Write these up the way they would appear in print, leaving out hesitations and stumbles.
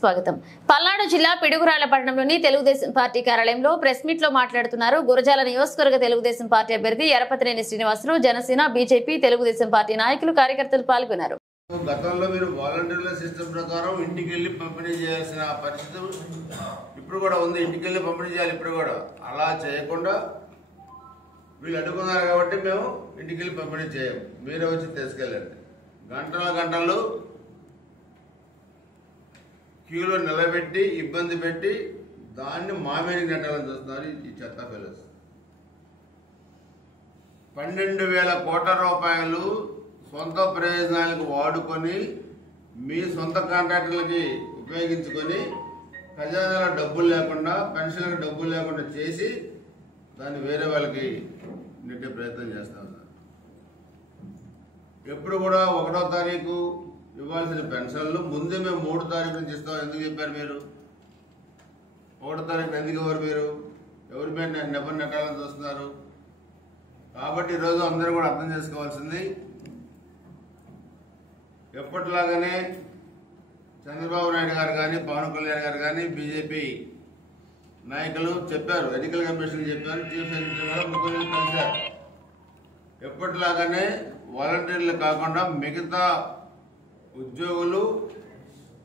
స్వాగతం. పల్నాడు జిల్లా పిడుగురాళ్ల పట్టణంలోని తెలుగుదేశం పార్టీ కార్యాలయంలో ప్రెస్ మీట్ లో మాట్లాడుతున్నారు గురజాల నియోజకవర్గ తెలుగుదేశం పార్టీ అభ్యర్థి ఎరపతినేని శ్రీనివాసరావు. జనసేన, బీజేపీ, తెలుగుదేశం పార్టీ నాయకులు, కార్యకర్తలు పాల్గొన్నారు. గతంలో మీరు వాలంటీర్ల సిస్టమ్ ప్రకారం ఇంటికి వెళ్ళి పంపిణీ చేయాల్సిన పరిస్థితి ఇప్పుడు కూడా ఉంది. ఇంటికి వెళ్ళి పంపిణీ చేయాలి. ఇప్పుడు కూడా అలా చేయకుండా వీళ్ళు అడుగుతున్నారు కాబట్టి మేము ఇంటికి వెళ్ళి పంపిణీ చేయము. మీరే వచ్చి తీసుకెళ్ళండి. గంటలు క్యూలో నిలబెట్టి ఇబ్బంది పెట్టి దాన్ని మామేడి నెట్టాలని చూస్తున్నారు ఈ చెత్త ఫెలోస్. 12,000 కోట్ల రూపాయలు సొంత ప్రయోజనాలకు వాడుకొని మీ సొంత కాంట్రాక్టర్లకి ఉపయోగించుకొని ఖజానాలో డబ్బులు లేకుండా, పెన్షన్లకు డబ్బులు లేకుండా చేసి దాన్ని వేరే వాళ్ళకి నెట్టే ప్రయత్నం చేస్తా ఉన్నారు. ఎప్పుడు కూడా 1వ తారీఖు ఇవ్వాల్సిన పెన్షన్లు ముందే మేము 3వ తారీఖు నుంచి ఇస్తాం. ఎందుకు చెప్పారు మీరు? 1వ తారీఖు ఎందుకు ఇవ్వరు? మీరు ఎవరి మీద నెపం నెట్టాలని చూస్తున్నారు. కాబట్టి ఈరోజు అందరూ కూడా అర్థం చేసుకోవాల్సింది, ఎప్పటిలాగానే చంద్రబాబు నాయుడు గారు కానీ, పవన్ కళ్యాణ్ గారు కానీ, బీజేపీ నాయకులు చెప్పారు, ఎన్నికల కమిషన్ చెప్పారు, చీఫ్ సెక్రటరీ కూడా ముగ్గురు కలిశారు. ఎప్పటిలాగానే వాలంటీర్లు కాకుండా మిగతా ఉద్యోగులు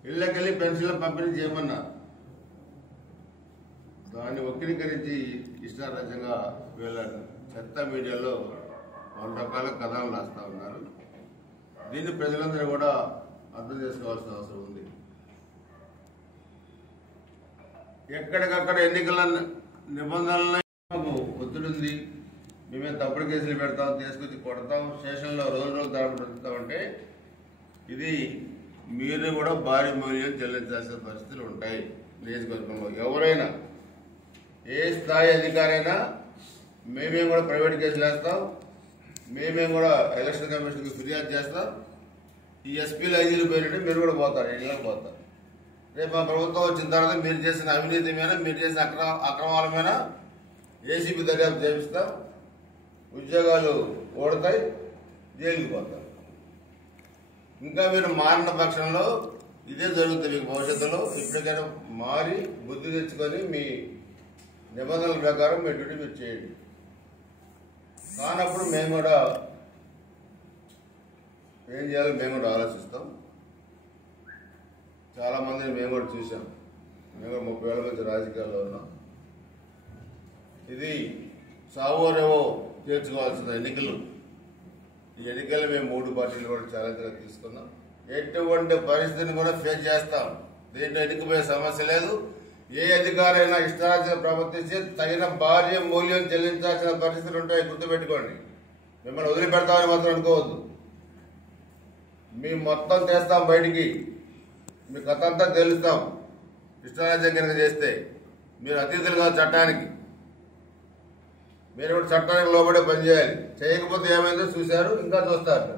ఇళ్లకెళ్ళి పెన్షన్లు పంపిణీ చేయమన్నారు. దాన్ని వక్రీకరించి ఇష్టారాజ్యంగా వీళ్ళ చెత్త మీడియాలో 100 రకాల కథలు రాస్తా ఉన్నారు. దీన్ని ప్రజలందరూ కూడా అర్థం చేసుకోవాల్సిన అవసరం ఉంది. ఎక్కడికక్కడ ఎన్నికల నిబంధనలను ఒత్తిడి, మేమే తప్పుడు కేసులు పెడతాం, తీసుకొచ్చి కొడతాం, స్టేషన్లో రోజులు తరబడుతామంటే ఇది మీరు కూడా భారీ మూల్యం చెల్లించాల్సిన పరిస్థితులు ఉంటాయి. నియోజకవర్గంలో ఎవరైనా ఏ స్థాయి అధికారైనా మేమేం కూడా ప్రైవేట్ కేసులు వేస్తాం, మేమేం కూడా ఎలక్షన్ కమిషన్కి ఫిర్యాదు చేస్తాం. ఈ ఎస్పీలు ఐజీలు పోయినట్టు మీరు కూడా పోతారు, ఇళ్ళకి పోతారు. రేపు మా ప్రభుత్వం వచ్చిన తర్వాత మీరు చేసిన అవినీతి మీద, మీరు చేసిన అక్రమాల మీద ఏసీబీ దర్యాప్తు చేపిస్తాం. ఉద్యోగాలు ఓడతాయి, జైలుకి పోతారు. ఇంకా మీరు మారిన పక్షంలో ఇదే జరుగుతుంది మీకు భవిష్యత్తులో. ఇప్పటికైనా మారి బుద్ధి తెచ్చుకొని మీ నిబంధనల ప్రకారం మీ డ్యూటీ మీరు చేయండి. కానప్పుడు మేము కూడా ఏం చేయాలో మేము కూడా ఆలోచిస్తాం. చాలామందిని మేము కూడా చూసాం. మేము కూడా 30,000 మంది రాజకీయాల్లో ఉన్నాం. ఇది సావోరేవో చేర్చుకోవాల్సిన ఎన్నికలు. ఈ ఎన్నికలు మేము 3 పార్టీలు కూడా ఛాలెంజ్గా తీసుకున్నాం. ఎటువంటి పరిస్థితిని కూడా ఫేస్ చేస్తాం. దీంట్లో ఎన్నికపోయే సమస్య లేదు. ఏ అధికారైనా ఇష్టారాజ్యంగా ప్రవర్తించి తగిన భారీ మూల్యం చెల్లించాల్సిన పరిస్థితులు ఉంటాయి. గుర్తుపెట్టుకోండి. మిమ్మల్ని వదిలిపెడతామని మాత్రం అనుకోవద్దు. మేము మొత్తం చేస్తాం, బయటికి మీ కథ అంతా తెలుస్తాం. ఇష్టారాజ్యం కనుక చేస్తే మీరు అతిథులుగా చట్టానికి, మీరు కూడా చట్టానికి లోబడే పనిచేయాలి. చేయకపోతే ఏమైందో చూశారు, ఇంకా చూస్తారు.